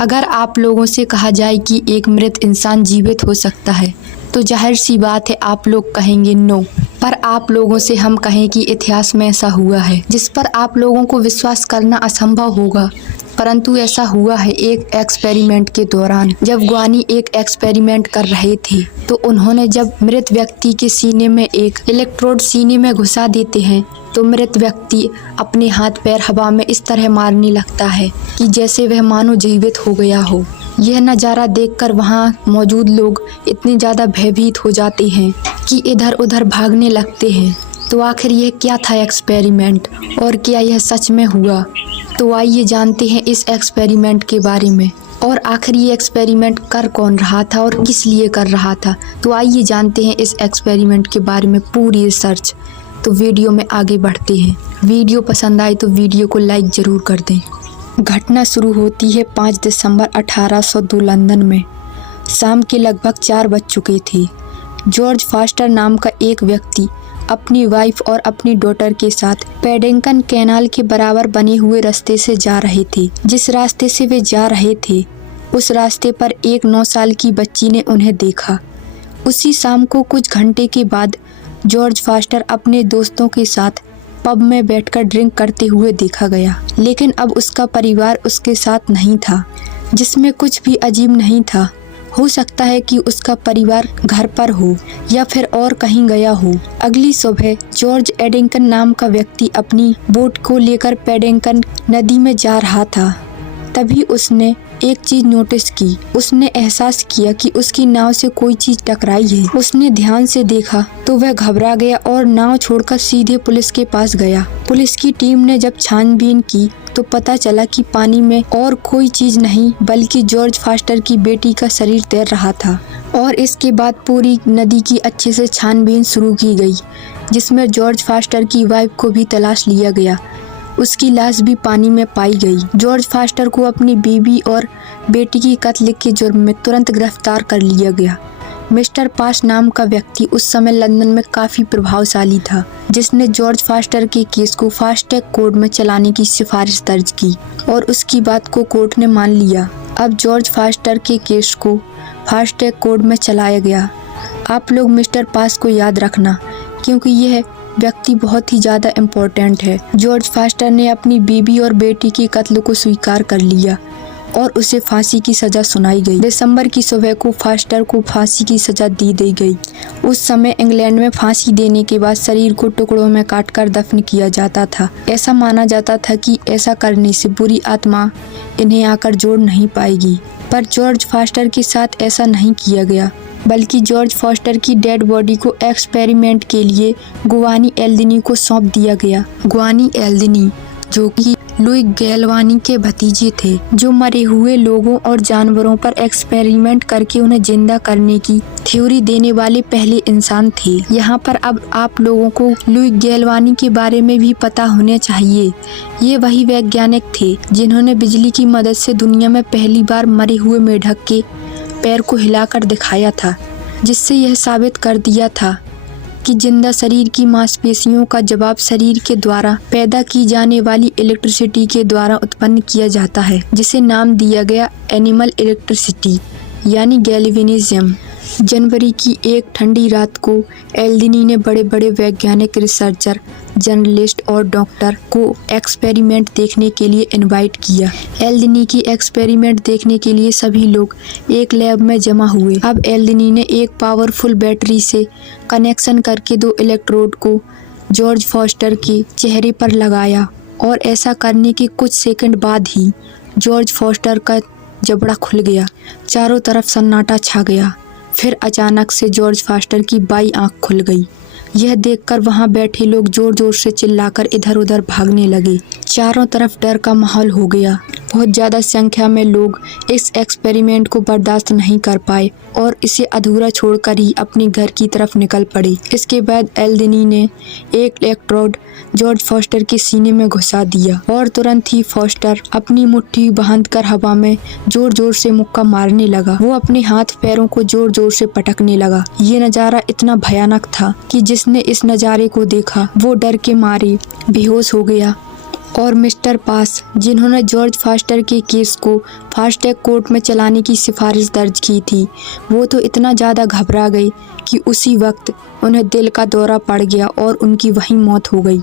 अगर आप लोगों से कहा जाए कि एक मृत इंसान जीवित हो सकता है तो जाहिर सी बात है आप लोग कहेंगे नो। पर आप लोगों से हम कहें कि इतिहास में ऐसा हुआ है जिस पर आप लोगों को विश्वास करना असंभव होगा, परंतु ऐसा हुआ है एक एक्सपेरिमेंट के दौरान। जब ग्वानी एक एक्सपेरिमेंट कर रहे थे तो उन्होंने जब मृत व्यक्ति के सीने में एक इलेक्ट्रोड सीने में घुसा देते हैं तो मृत व्यक्ति अपने हाथ पैर हवा में इस तरह मारने लगता है कि जैसे वह मानो जीवित हो गया हो। यह नज़ारा देखकर वहाँ मौजूद लोग इतने ज़्यादा भयभीत हो जाते हैं कि इधर उधर भागने लगते हैं। तो आखिर यह क्या था एक्सपेरिमेंट और क्या यह सच में हुआ? तो आइए जानते हैं इस एक्सपेरिमेंट के बारे में। और आखिर ये एक्सपेरिमेंट कर कौन रहा था और किस लिए कर रहा था? तो आइए जानते हैं इस एक्सपेरिमेंट के बारे में पूरी रिसर्च। तो वीडियो में आगे बढ़ते हैं। वीडियो पसंद आए तो वीडियो को लाइक ज़रूर कर दें। घटना शुरू होती है 5 दिसंबर 1802 लंदन में। शाम के लगभग 4 बज चुके थे। जॉर्ज फॉस्टर नाम का एक व्यक्ति अपनी वाइफ और अपनी डॉटर के साथ पैडिंगटन कैनाल के बराबर बने हुए रास्ते से जा रहे थे। जिस रास्ते से वे जा रहे थे उस रास्ते पर एक 9 साल की बच्ची ने उन्हें देखा। उसी शाम को कुछ घंटे के बाद जॉर्ज फॉस्टर अपने दोस्तों के साथ पब में बैठकर ड्रिंक करते हुए देखा गया, लेकिन अब उसका परिवार उसके साथ नहीं था, जिसमें कुछ भी अजीब नहीं था। हो सकता है कि उसका परिवार घर पर हो या फिर और कहीं गया हो। अगली सुबह जॉर्ज एडिंगटन नाम का व्यक्ति अपनी बोट को लेकर पैडिंगटन नदी में जा रहा था। तभी उसने एक चीज नोटिस की। उसने एहसास किया कि उसकी नाव से कोई चीज टकराई है। उसने ध्यान से देखा तो वह घबरा गया और नाव छोड़कर सीधे पुलिस के पास गया। पुलिस की टीम ने जब छानबीन की तो पता चला कि पानी में और कोई चीज नहीं बल्कि जॉर्ज फॉस्टर की बेटी का शरीर तैर रहा था। और इसके बाद पूरी नदी की अच्छे से छानबीन शुरू की गई, जिसमें जॉर्ज फॉस्टर की वाइफ को भी तलाश लिया गया। उसकी लाश भी पानी में पाई गई। जॉर्ज फॉस्टर को अपनी बीवी और बेटी की कत्ल के जुर्म में तुरंत गिरफ्तार कर लिया गया। मिस्टर पास नाम का व्यक्ति उस समय लंदन में काफ़ी प्रभावशाली था, जिसने जॉर्ज फॉस्टर के केस को फास्ट ट्रैक कोर्ट में चलाने की सिफारिश दर्ज की और उसकी बात को कोर्ट ने मान लिया। अब जॉर्ज फॉस्टर के केस को फास्ट ट्रैक कोर्ट में चलाया गया। आप लोग मिस्टर पास को याद रखना, क्योंकि यह व्यक्ति बहुत ही ज़्यादा इम्पोर्टेंट है। जॉर्ज फॉस्टर ने अपनी बीवी और बेटी की कत्ल को स्वीकार कर लिया और उसे फांसी की सज़ा सुनाई गई। दिसंबर की सुबह को फॉस्टर को फांसी की सज़ा दी गई। उस समय इंग्लैंड में फांसी देने के बाद शरीर को टुकड़ों में काटकर दफन किया जाता था। ऐसा माना जाता था कि ऐसा करने से बुरी आत्मा इन्हें आकर जोड़ नहीं पाएगी, पर जॉर्ज फॉस्टर के साथ ऐसा नहीं किया गया, बल्कि जॉर्ज फॉस्टर की डेड बॉडी को एक्सपेरिमेंट के लिए ग्वानी एल्दिनी को सौंप दिया गया। ग्वानी एल्दिनी जो कि लुई गैल्वानी के भतीजे थे, जो मरे हुए लोगों और जानवरों पर एक्सपेरिमेंट करके उन्हें जिंदा करने की थ्योरी देने वाले पहले इंसान थे। यहाँ पर अब आप लोगों को लुई गैल्वानी के बारे में भी पता होना चाहिए। ये वही वैज्ञानिक थे जिन्होंने बिजली की मदद से दुनिया में पहली बार मरे हुए मेढक के पैर को हिलाकर दिखाया था, जिससे यह साबित कर दिया था कि जिंदा शरीर की मांसपेशियों का जवाब शरीर के द्वारा पैदा की जाने वाली इलेक्ट्रिसिटी के द्वारा उत्पन्न किया जाता है, जिसे नाम दिया गया एनिमल इलेक्ट्रिसिटी यानी गैल्वेनिज्म। जनवरी की एक ठंडी रात को एल्दिनी ने बड़े बड़े वैज्ञानिक, रिसर्चर, जर्नलिस्ट और डॉक्टर को एक्सपेरिमेंट देखने के लिए इनवाइट किया। एल्दिनी की एक्सपेरिमेंट देखने के लिए सभी लोग एक लैब में जमा हुए। अब एल्दिनी ने एक पावरफुल बैटरी से कनेक्शन करके 2 इलेक्ट्रोड को जॉर्ज फॉस्टर के चेहरे पर लगाया और ऐसा करने के कुछ सेकंड बाद ही जॉर्ज फॉस्टर का जबड़ा खुल गया। चारों तरफ सन्नाटा छा गया। फिर अचानक से जॉर्ज फॉस्टर की बाई आंख खुल गई। यह देखकर वहां बैठे लोग जोर जोर से चिल्लाकर इधर उधर भागने लगे। चारों तरफ डर का माहौल हो गया। बहुत ज़्यादा संख्या में लोग इस एक्सपेरिमेंट को बर्दाश्त नहीं कर पाए और इसे अधूरा छोड़कर ही अपने घर की तरफ निकल पड़े। इसके बाद एल्दिनी ने एक इलेक्ट्रोड जॉर्ज फॉस्टर के सीने में घुसा दिया और तुरंत ही फॉस्टर अपनी मुट्ठी बांधकर हवा में जोर जोर से मुक्का मारने लगा। वो अपने हाथ पैरों को जोर जोर से पटकने लगा। ये नज़ारा इतना भयानक था कि जिसने इस नज़ारे को देखा वो डर के मारे बेहोश हो गया और मिस्टर पास, जिन्होंने जॉर्ज फॉस्टर के केस को फास्ट ट्रैक कोर्ट में चलाने की सिफारिश दर्ज की थी, वो तो इतना ज़्यादा घबरा गए कि उसी वक्त उन्हें दिल का दौरा पड़ गया और उनकी वहीं मौत हो गई।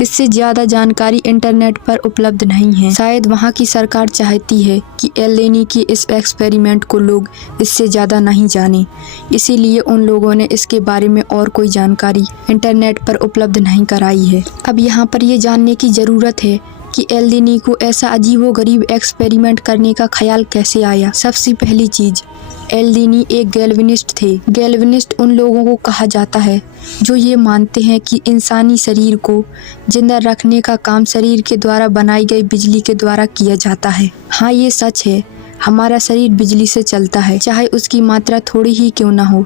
इससे ज़्यादा जानकारी इंटरनेट पर उपलब्ध नहीं है। शायद वहाँ की सरकार चाहती है कि एलेनी के इस एक्सपेरिमेंट को लोग इससे ज़्यादा नहीं जाने, इसीलिए उन लोगों ने इसके बारे में और कोई जानकारी इंटरनेट पर उपलब्ध नहीं कराई है। अब यहाँ पर ये जानने की ज़रूरत है कि एलेनी को ऐसा अजीबोगरीब एक्सपेरिमेंट करने का ख्याल कैसे आया। सबसे पहली चीज़, एलेनी एक गैल्वेनिस्ट थे। गैल्वेनिस्ट उन लोगों को कहा जाता है जो ये मानते हैं कि इंसानी शरीर को जिंदा रखने का काम शरीर के द्वारा बनाई गई बिजली के द्वारा किया जाता है। हाँ, ये सच है, हमारा शरीर बिजली से चलता है, चाहे उसकी मात्रा थोड़ी ही क्यों ना हो।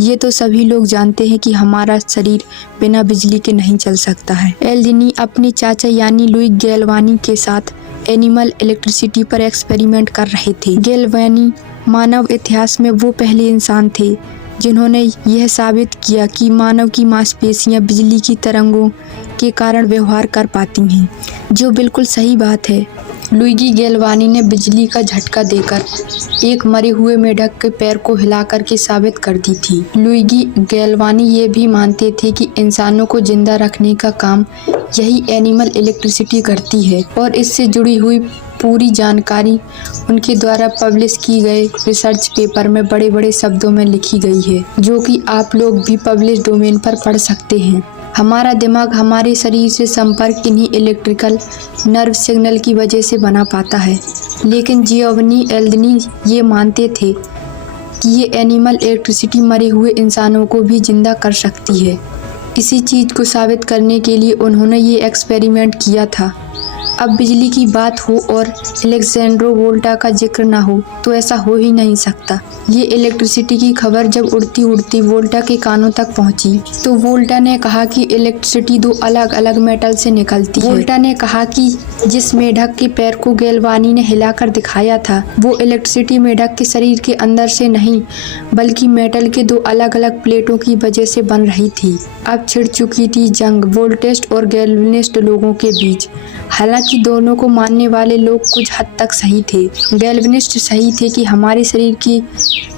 ये तो सभी लोग जानते हैं कि हमारा शरीर बिना बिजली के नहीं चल सकता है। एलेनी अपने चाचा यानी लुई गैल्वानी के साथ एनिमल इलेक्ट्रिसिटी पर एक्सपेरिमेंट कर रहे थे। गैल्वानी मानव इतिहास में वो पहले इंसान थे जिन्होंने यह साबित किया कि मानव की मांसपेशियां बिजली की तरंगों के कारण व्यवहार कर पाती हैं, जो बिल्कुल सही बात है। लुइगी गैल्वानी ने बिजली का झटका देकर एक मरे हुए मेढक के पैर को हिला करके साबित कर दी थी। लुइगी गैल्वानी ये भी मानते थे कि इंसानों को जिंदा रखने का काम यही एनिमल इलेक्ट्रिसिटी करती है और इससे जुड़ी हुई पूरी जानकारी उनके द्वारा पब्लिश की गए रिसर्च पेपर में बड़े बड़े शब्दों में लिखी गई है, जो कि आप लोग भी पब्लिश डोमेन पर पढ़ सकते हैं। हमारा दिमाग हमारे शरीर से संपर्क इन्हीं इलेक्ट्रिकल नर्व सिग्नल की वजह से बना पाता है, लेकिन जियोवनी एलेनी ये मानते थे कि ये एनिमल इलेक्ट्रिसिटी मरे हुए इंसानों को भी जिंदा कर सकती है। इसी चीज़ को साबित करने के लिए उन्होंने ये एक्सपेरिमेंट किया था। अब बिजली की बात हो और अलेक्जेंड्रो वोल्टा का जिक्र ना हो तो ऐसा हो ही नहीं सकता। ये इलेक्ट्रिसिटी की खबर जब उड़ती उड़ती वोल्टा के कानों तक पहुंची तो वोल्टा ने कहा कि इलेक्ट्रिसिटी दो अलग अलग मेटल से निकलती है। वोल्टा ने कहा कि जिस मेढक के पैर को गैल्वानी ने हिलाकर दिखाया था वो इलेक्ट्रिसिटी मेढक के शरीर के अंदर से नहीं बल्कि मेटल के दो अलग अलग प्लेटों की वजह से बन रही थी। अब छिड़ चुकी थी जंग वोल्टिस्ट और गैल्वेनिस्ट लोगों के बीच। हालांकि दोनों को मानने वाले लोग कुछ हद तक सही थे। गैल्वेनिस्ट सही थे कि हमारे शरीर के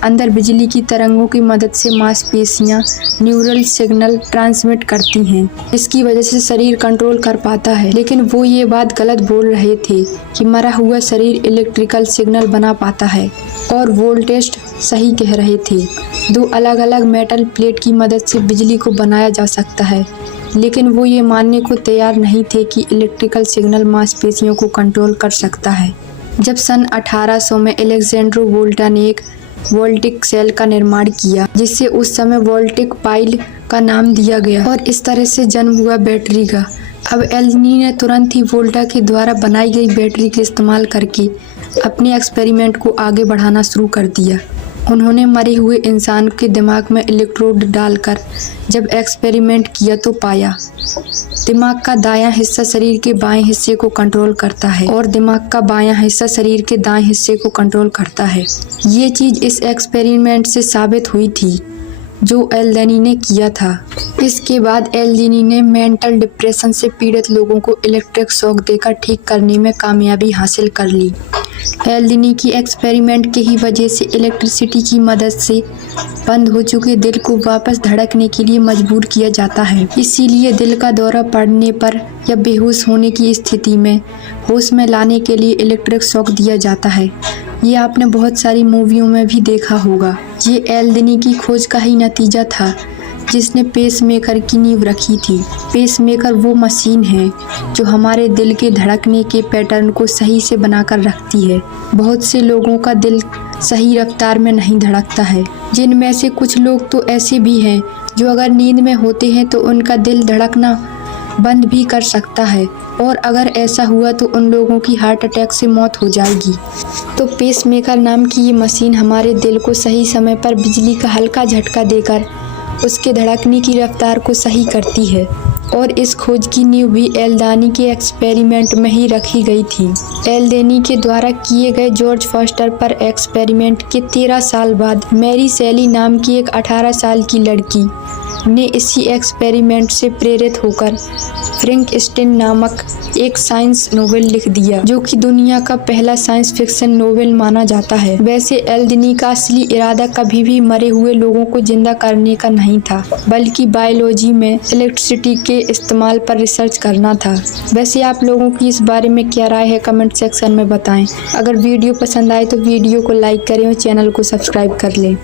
अंदर बिजली की तरंगों की मदद से मांसपेशियां न्यूरल सिग्नल ट्रांसमिट करती हैं, इसकी वजह से शरीर कंट्रोल कर पाता है। लेकिन वो ये बात गलत बोल रहे थे कि मरा हुआ शरीर इलेक्ट्रिकल सिग्नल बना पाता है, और वोल्टिस्ट सही कह रहे थे। दो अलग अलग मेटल प्लेट की मदद से बिजली को बनाया जा सकता है, लेकिन वो ये मानने को तैयार नहीं थे कि इलेक्ट्रिकल सिग्नल मांसपेशियों को कंट्रोल कर सकता है। जब सन 1800 में अलेक्जेंड्रो वोल्टा ने एक वोल्टिक सेल का निर्माण किया, जिससे उस समय वोल्टिक पाइल का नाम दिया गया, और इस तरह से जन्म हुआ बैटरी का। अब एलेनी ने तुरंत ही वोल्टा के द्वारा बनाई गई बैटरी के इस्तेमाल करके अपने एक्सपेरिमेंट को आगे बढ़ाना शुरू कर दिया। उन्होंने मरे हुए इंसान के दिमाग में इलेक्ट्रोड डालकर जब एक्सपेरिमेंट किया तो पाया दिमाग का दायां हिस्सा शरीर के बाएं हिस्से को कंट्रोल करता है और दिमाग का बायां हिस्सा शरीर के दाएं हिस्से को कंट्रोल करता है। ये चीज़ इस एक्सपेरिमेंट से साबित हुई थी जो एलेनी ने किया था। इसके बाद एलेनी ने मेंटल डिप्रेशन से पीड़ित लोगों को इलेक्ट्रिक शॉक देकर ठीक करने में कामयाबी हासिल कर ली। एलेनी की एक्सपेरिमेंट के ही वजह से इलेक्ट्रिसिटी की मदद से बंद हो चुके दिल को वापस धड़कने के लिए मजबूर किया जाता है। इसीलिए दिल का दौरा पड़ने पर या बेहोश होने की स्थिति में होश में लाने के लिए इलेक्ट्रिक शॉक दिया जाता है। ये आपने बहुत सारी मूवियों में भी देखा होगा। ये एलेनी की खोज का ही नतीजा था जिसने पेसमेकर की नींव रखी थी। पेसमेकर वो मशीन है जो हमारे दिल के धड़कने के पैटर्न को सही से बनाकर रखती है। बहुत से लोगों का दिल सही रफ्तार में नहीं धड़कता है, जिनमें से कुछ लोग तो ऐसे भी हैं जो अगर नींद में होते हैं तो उनका दिल धड़कना बंद भी कर सकता है, और अगर ऐसा हुआ तो उन लोगों की हार्ट अटैक से मौत हो जाएगी। तो पेसमेकर नाम की ये मशीन हमारे दिल को सही समय पर बिजली का हल्का झटका देकर उसके धड़कने की रफ्तार को सही करती है, और इस खोज की नींव भी एलेनी के एक्सपेरिमेंट में ही रखी गई थी। एलेनी के द्वारा किए गए जॉर्ज फॉस्टर पर एक्सपेरिमेंट के 13 साल बाद मैरी शैली नाम की एक 18 साल की लड़की ने इसी एक्सपेरिमेंट से प्रेरित होकर फ्रैंकेनस्टाइन नामक एक साइंस नोवेल लिख दिया, जो कि दुनिया का पहला साइंस फिक्शन नोवेल माना जाता है। वैसे एल्दनी का असली इरादा कभी भी मरे हुए लोगों को जिंदा करने का नहीं था, बल्कि बायोलॉजी में इलेक्ट्रिसिटी के इस्तेमाल पर रिसर्च करना था। वैसे आप लोगों की इस बारे में क्या राय है, कमेंट सेक्शन में बताएं। अगर वीडियो पसंद आए तो वीडियो को लाइक करें और चैनल को सब्सक्राइब कर लें।